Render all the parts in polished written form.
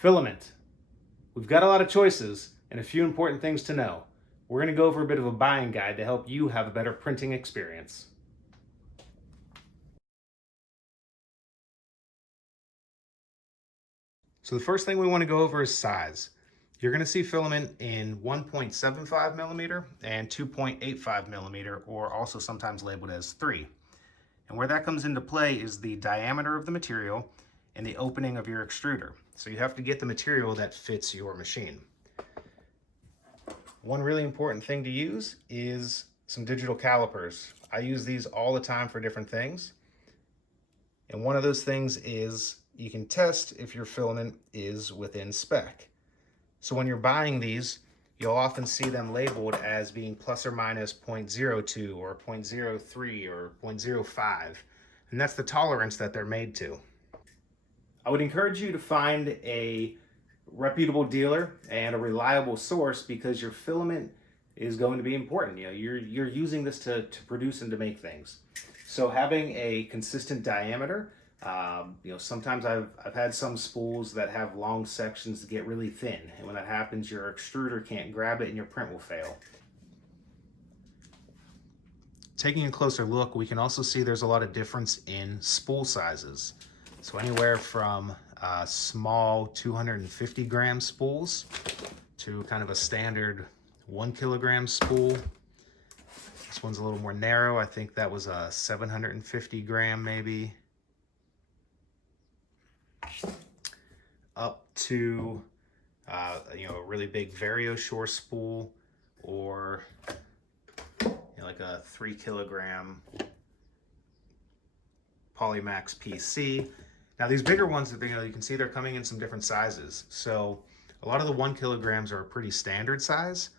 Filament. We've got a lot of choices and a few important things to know. We're going to go over a bit of a buying guide to help you have a better printing experience. So the first thing we want to go over is size. You're going to see filament in 1.75 millimeter and 2.85 millimeter, or also sometimes labeled as 3. And where that comes into play is the diameter of the material and the opening of your extruder. So you have to get the material that fits your machine. One really important thing to use is some digital calipers. I use these all the time for different things. And one of those things is you can test if your filament is within spec. So when you're buying these, you'll often see them labeled as being plus or minus 0.02 or 0.03 or 0.05. And that's the tolerance that they're made to. I would encourage you to find a reputable dealer and a reliable source, because your filament is going to be important. You're using this to produce and to make things. So having a consistent diameter, sometimes I've had some spools that have long sections that get really thin, and when that happens, your extruder can't grab it and your print will fail. Taking a closer look, we can also see there's a lot of difference in spool sizes. So anywhere from small 250 gram spools to kind of a standard 1 kilogram spool. This one's a little more narrow. I think that was a 750 gram maybe. Up to a really big Varioshore spool, or like a 3 kilogram Polymax PC. Now these bigger ones, you can see they're coming in some different sizes. So a lot of the 1 kilograms are a pretty standard size,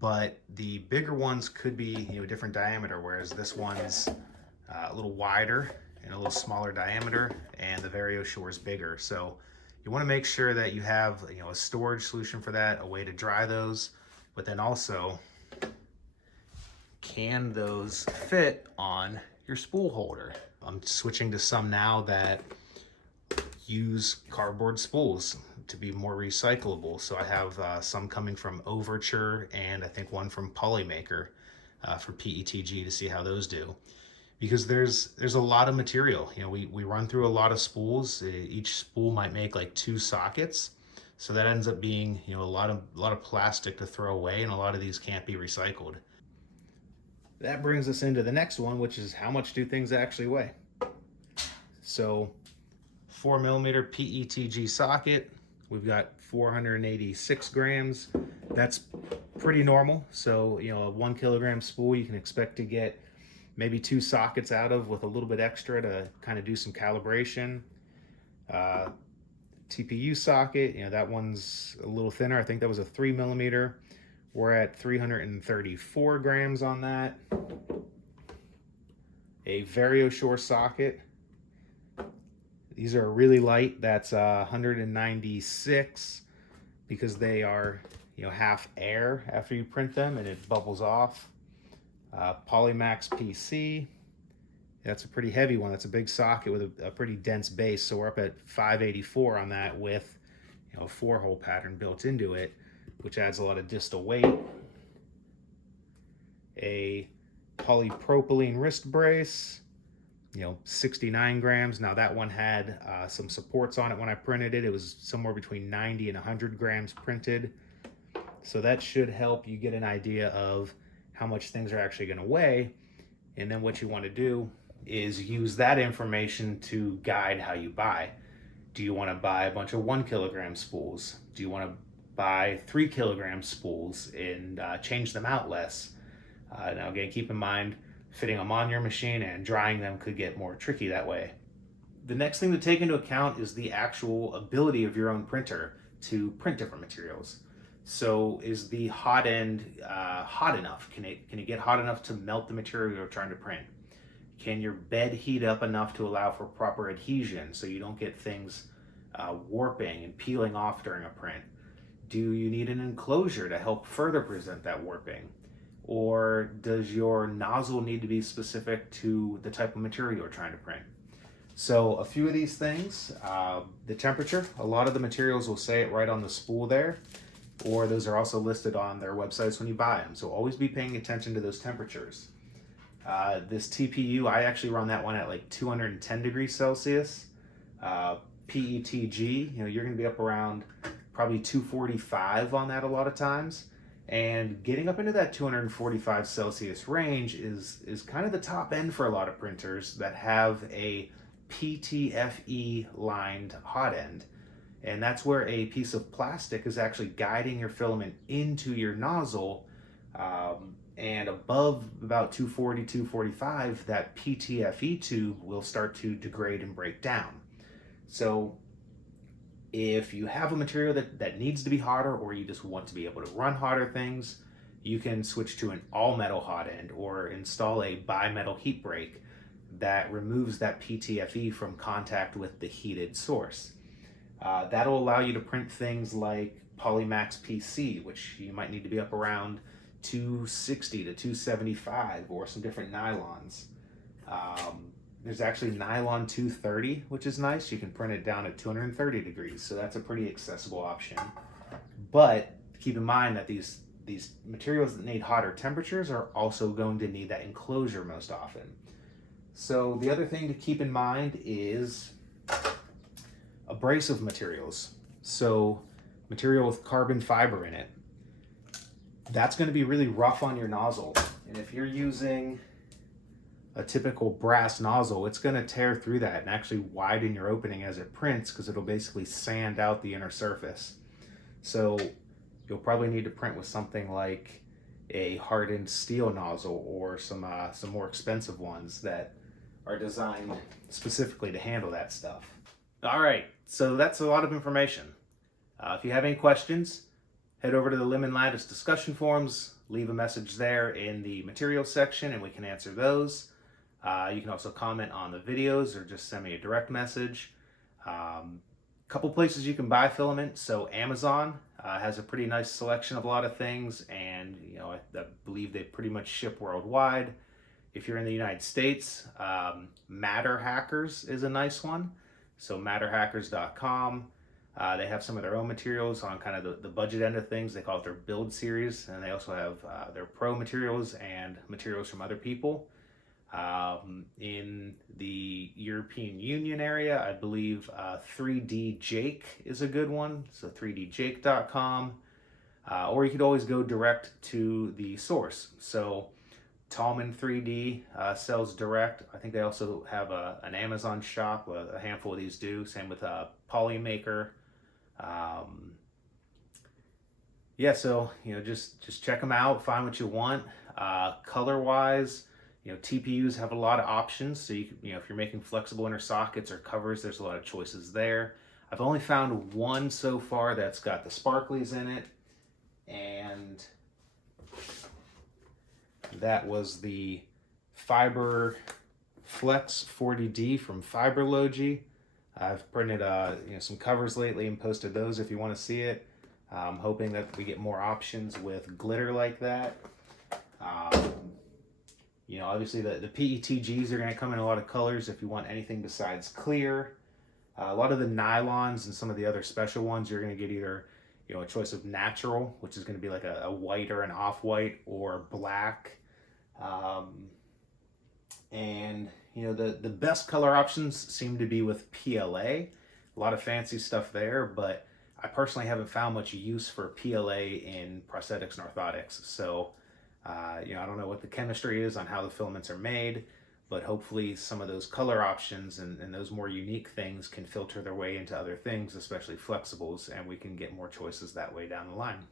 but the bigger ones could be a different diameter, whereas this one's a little wider and a little smaller diameter, and the Varioshore is bigger. So you want to make sure that you have a storage solution for that, a way to dry those, but then also can those fit on your spool holder. I'm switching to some now that use cardboard spools to be more recyclable. So I have some coming from Overture, and I think one from Polymaker for PETG, to see how those do. Because there's a lot of material. We run through a lot of spools. Each spool might make like 2 sockets. So that ends up being a lot of plastic to throw away, and a lot of these can't be recycled. That brings us into the next one, which is how much do things actually weigh? So 4 millimeter PETG socket, we've got 486 grams. That's pretty normal. So, a 1 kilogram spool you can expect to get maybe 2 sockets out of, with a little bit extra to kind of do some calibration. TPU socket, that one's a little thinner. I think that was a 3 millimeter. We're at 334 grams on that. A Varioshore socket. These are really light. That's 196, because they are half air after you print them and it bubbles off. Polymax PC. That's a pretty heavy one. That's a big socket with a pretty dense base. So we're up at 584 on that, with a 4-hole pattern built into it, which adds a lot of distal weight. A polypropylene wrist brace, 69 grams. Now that one had some supports on it when I printed it. It was somewhere between 90 and 100 grams printed. So that should help you get an idea of how much things are actually going to weigh. And then what you want to do is use that information to guide how you buy. Do you want to buy a bunch of 1 kilogram spools? Do you want to buy 3 kilogram spools and change them out less? Now again, keep in mind, fitting them on your machine and drying them could get more tricky that way. The next thing to take into account is the actual ability of your own printer to print different materials. So is the hot end hot enough? Can it get hot enough to melt the material you're trying to print? Can your bed heat up enough to allow for proper adhesion so you don't get things warping and peeling off during a print? Do you need an enclosure to help further prevent that warping? Or does your nozzle need to be specific to the type of material you're trying to print? So a few of these things, the temperature, a lot of the materials will say it right on the spool there, or those are also listed on their websites when you buy them. So always be paying attention to those temperatures. This TPU, I actually run that one at like 210 degrees Celsius. PETG, you're going to be up around probably 245 on that a lot of times. And getting up into that 245 Celsius range is kind of the top end for a lot of printers that have a PTFE lined hot end. And that's where a piece of plastic is actually guiding your filament into your nozzle. And above about 240, 245, that PTFE tube will start to degrade and break down. So if you have a material that needs to be hotter, or you just want to be able to run hotter things, you can switch to an all metal hot end or install a bimetal heat break that removes that PTFE from contact with the heated source. That'll allow you to print things like Polymax PC, which you might need to be up around 260 to 275, or some different nylons. There's actually nylon 230, which is nice. You can print it down at 230 degrees, so that's a pretty accessible option. But keep in mind that these materials that need hotter temperatures are also going to need that enclosure most often. So the other thing to keep in mind is abrasive materials. So material with carbon fiber in it. That's going to be really rough on your nozzle. And if you're using a typical brass nozzle, it's going to tear through that and actually widen your opening as it prints, because it'll basically sand out the inner surface. So you'll probably need to print with something like a hardened steel nozzle, or some more expensive ones that are designed specifically to handle that stuff. All right, so that's a lot of information. If you have any questions, head over to the Lemon Lattice discussion forums, leave a message there in the materials section, and we can answer those. You can also comment on the videos, or just send me a direct message. Couple places you can buy filament. So Amazon has a pretty nice selection of a lot of things, and I believe they pretty much ship worldwide. If you're in the United States, Matterhackers is a nice one. So Matterhackers.com. They have some of their own materials on kind of the budget end of things. They call it their build series, and they also have their pro materials and materials from other people. In the European Union area, I believe 3D Jake is a good one. So 3djake.com. Or you could always go direct to the source. So Tallman 3D sells direct. I think they also have an Amazon shop. A handful of these do. Same with Polymaker. Yeah, so just check them out. Find what you want. Color-wise, TPUs have a lot of options. So you if you're making flexible inner sockets or covers, there's a lot of choices there. I've only found one so far that's got the sparklies in it, and that was the Fiber Flex 40D from Fiberlogy. I've printed some covers lately and posted those if you want to see it. I'm hoping that we get more options with glitter like that. Obviously the PETGs are going to come in a lot of colors if you want anything besides clear. A lot of the nylons and some of the other special ones, you're going to get either a choice of natural, which is going to be like a white or an off-white, or black. And the best color options seem to be with PLA. A lot of fancy stuff there, but I personally haven't found much use for PLA in prosthetics and orthotics. So I don't know what the chemistry is on how the filaments are made, but hopefully some of those color options and those more unique things can filter their way into other things, especially flexibles, and we can get more choices that way down the line.